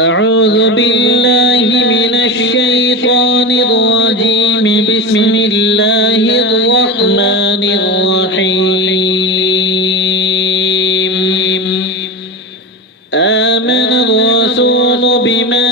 أعوذ بالله من الشيطان الرجيم. بسم الله الرحمن الرحيم. آمن الرسول بما